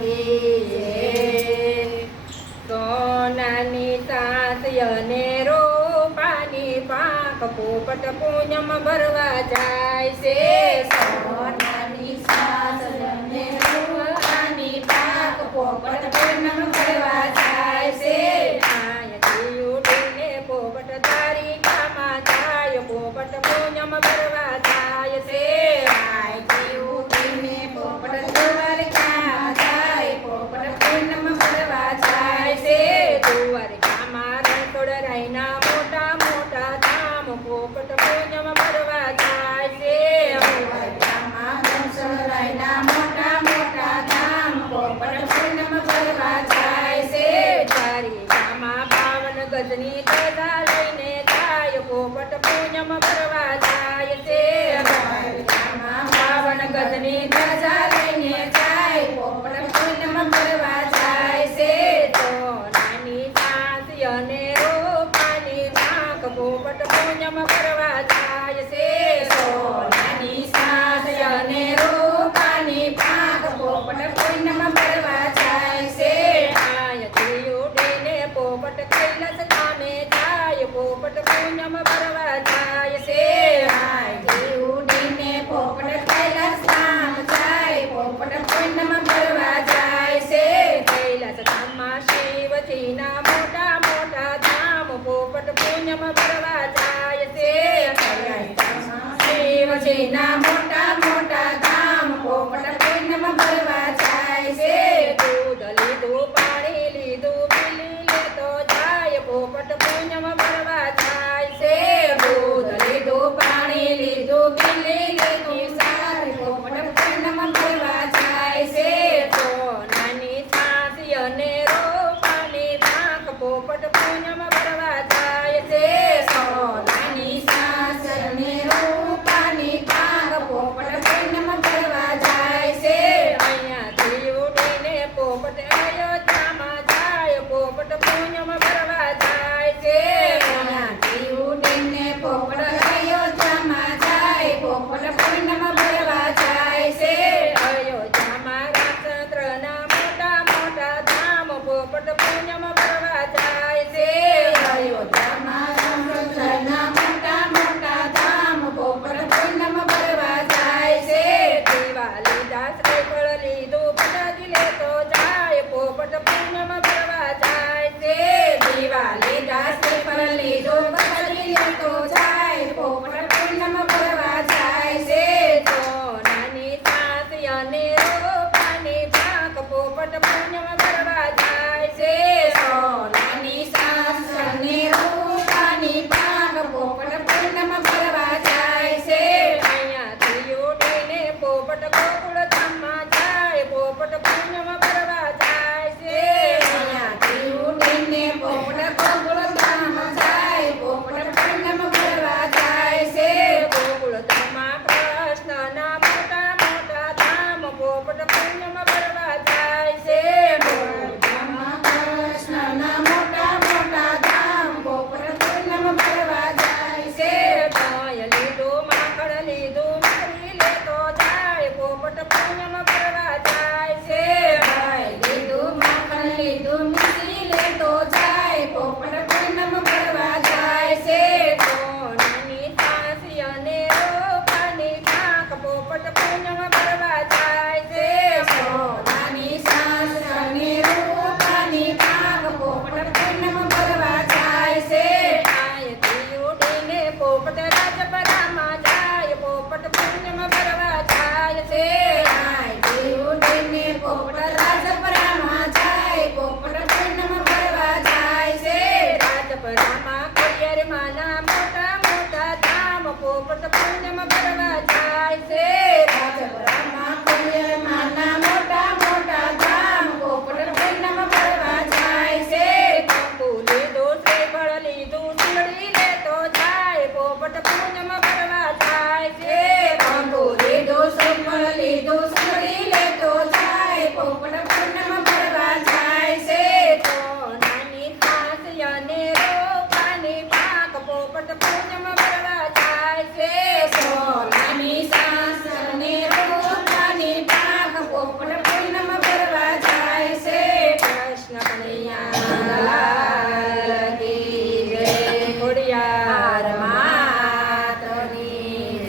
કી જય સોનાની સાસયને રોપાની પાક પોપટ પૂનમ ભરવા જાય છે. મગજની ગજા લઈને ગાય, પોપટ પૂનમ ભરવા જાય છે. પાવન ગજની ગજા લઈને જાય પોપટ પૂનમ ભરવા જાય છે. તો નાની સાંસ અને રોપાની નાક પોપટ પૂનમ ભરવા ના પોપટ અયોધ્યામાં જાય પોપટ પુણ્યમાં ભરવા જાય. છે પોપટ અયોધ્યામાં જાય નમ પ્રવાહ પોપટ પૂનમ કરવા જાય છે.